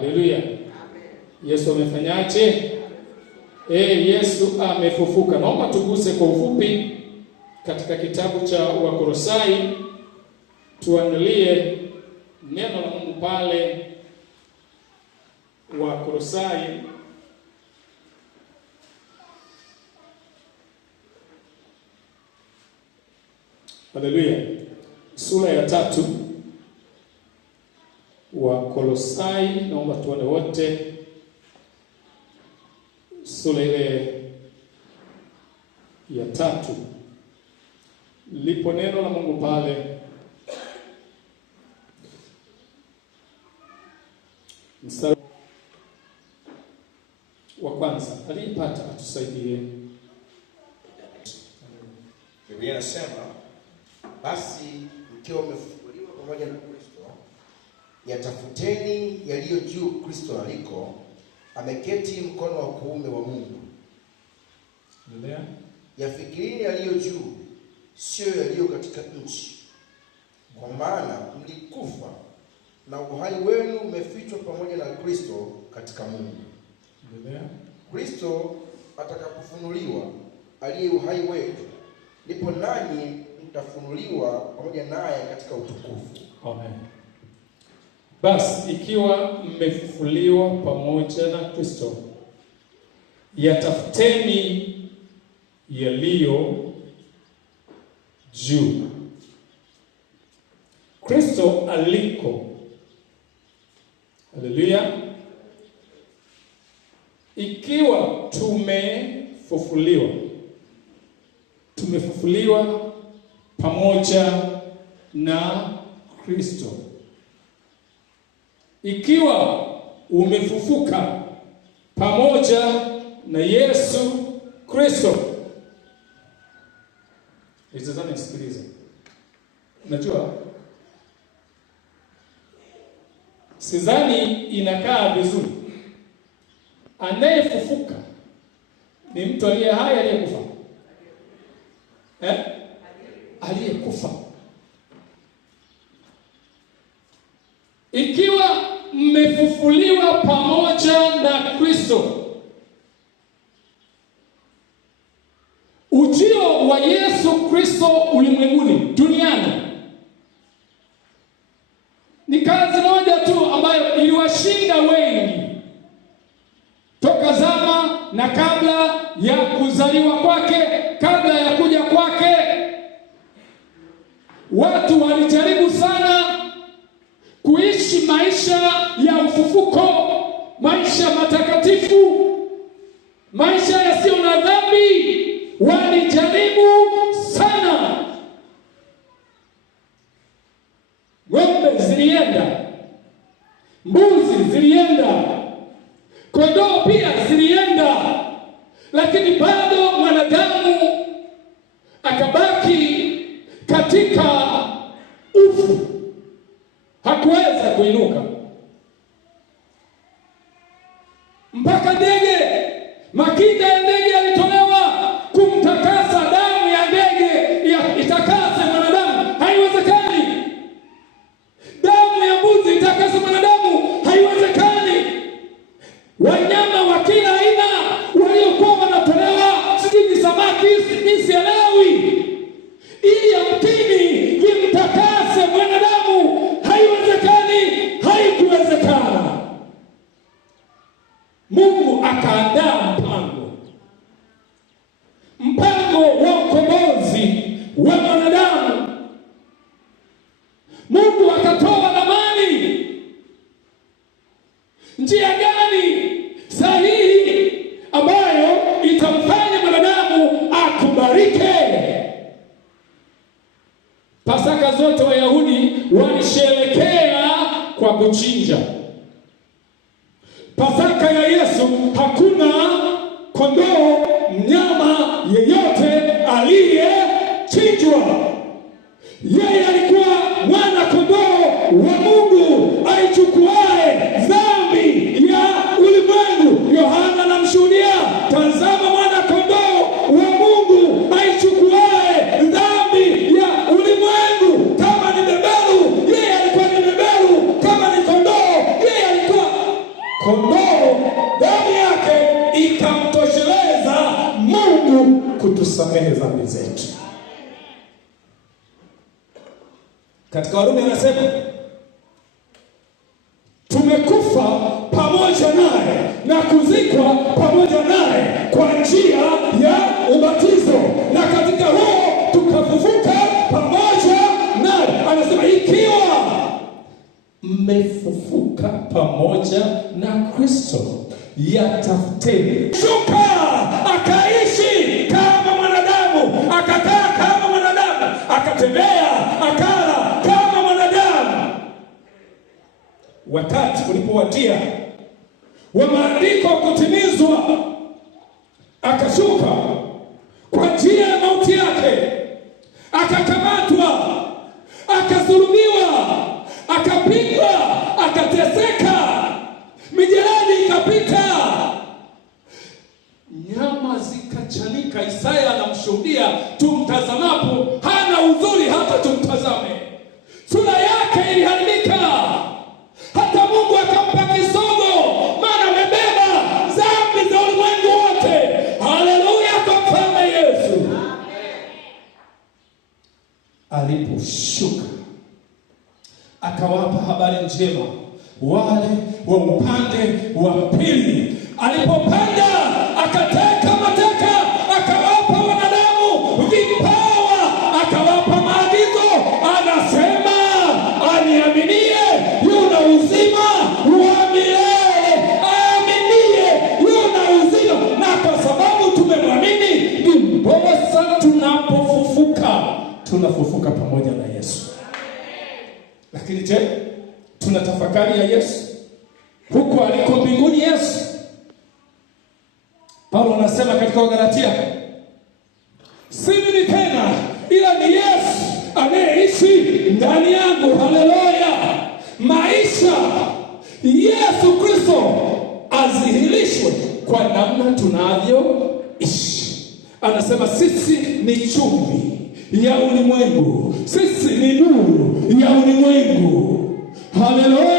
Haleluya. Yesu amefanyaje? Yesu amefufuka. Naomba tuguse kwa ufupi katika kitabu cha Wakolosai, tuangalie neno la Mungu pale Wakolosai Haleluya. Sura ya 3. Wakolosai, naomba tuone wote. Sura ile ya 3. Lipo neno la Mungu pale. Mstari wa kwanza. Aliyepata atusaidie. Biblia inasema, basi mkiwa mmefufuliwa pamoja na Kristo, yatafuteni yaliyo juu Kristo aliko, ameketi mkono wa kuume wa Mungu. Endelea. Yafikirini yaliyo juu, sio yaliyo katika nchi. Kwa maana mlikufa na uhai wenu umefichwa pamoja na Kristo katika Mungu. Endelea. Kristo atakapofunuliwa, aliye uhai wetu, ndipo nanyi mtafunuliwa pamoja naye katika utukufu. Amen. Basi ikiwa mmefufuliwa pamoja na Kristo, yatafuteni yaliyo juu, Kristo aliko. Haleluya. Ikiwa tumefufuliwa pamoja na Kristo. Ikiwa umefufuka pamoja na Yesu Kristo. Nitazame, sikiliza. Unajua, sidhani inakaa vizuri. Anayefufuka ni mtu aliye hai, aliyekufa. Aliyekufa. Ikiwa mmefufuliwa pamoja na Kristo, ujio wa Yesu Kristo ulimwenguni, duniani, ni kazi moja tu ambayo iliwashinda wengi toka zama na kabla ya kuzaliwa kwake, kabla ya kuja kwake. Watu walijaribu sana kuishi maisha ya ufufuko, maisha matakatifu, maisha yasiyo na dhambi. Walijaribu sana. Ng'ombe zilienda, mbuzi zilienda, kondoo pia zilienda, lakini bado mwanadamu akabaki katika ufu. Hakuweza kuinuka. Mpaka ndege, makinda ya ndege yalitolewa kumtakasa. Damu ya ndege itakase mwanadamu, haiwezekani. Damu ya mbuzi itakase mwanadamu, haiwezekani. Wanyama wa kila aina waliokuwa wanatolewa, sijui ni samaki, sielewi, ili yamkini vimtakase mwanadamu, haiwezekani, haikuwezekana. Mungu akaandaa mpango wa ukombozi wa mwanadamu. Mungu akatoa amani. Njia gani sahihi ambayo itamfanya mwanadamu akubarike? Pasaka zote Wayahudi walisherehekea kwa kuchinja. Pasaka ya Yesu hakuna kondoo, mnyama yeyote aliyechinjwa. Yeye alikuwa mwana kondoo wa Mungu aichukuae dhambi ya ulimwengu. Yohana anamshuhudia, tazama mwana kondoo wa Mungu aichukuae dhambi ya ulimwengu. Kama ni beberu, yeye alikuwa ni beberu. Kama ni kondoo, yeye alikuwa kondoo damu yake ikamtosheleza Mungu kutusamehe dhambi zetu. Katika Warumi anasema tumekufa pamoja naye na kuzikwa pamoja naye kwa njia ya ubatizo, na katika huo tukafufuka pamoja naye. Anasema ikiwa mmefufuka pamoja na Kristo, yatafuteni shuka akaishi kama mwanadamu, akakaa kama mwanadamu, akatembea, akala kama mwanadamu. Wakati ulipowadia wa maandiko kutimizwa, akashuka kwa njia ya mauti yake, akakamatwa, akadhulumiwa, akapigwa, akateseka, mijeledi ikapita, nyama zikachanika. Isaya anamshuhudia, tumtazamapo hana uzuri hata tumtazame. Sura yake iliharibika, hata Mungu akampa kisogo, maana amebeba dhambi za ulimwengu wote. Haleluya kwa mfalme Yesu. Aliposhuka akawapa habari njema wale wa upande wa pili. Alipopanda akateka mateka, akawapa wanadamu vipawa, akawapa maagizo. Anasema aniaminie yuna uzima wa milele, aaminie yuna uzima. Na kwa sababu tumemwamini, ndiposa tunafufuka pamoja na Yesu. Lakini je, tunatafakari ya Yesu huko aliko mbinguni Yesu? Paulo anasema katika Wagalatia, si mimi tena ila ni Yesu anayeishi ndani yangu. Haleluya! Maisha Yesu Kristo azihirishwe kwa namna tunavyoishi. Anasema sisi ni chumvi ya ulimwengu, sisi ni nuru ya ulimwengu. Haleluya!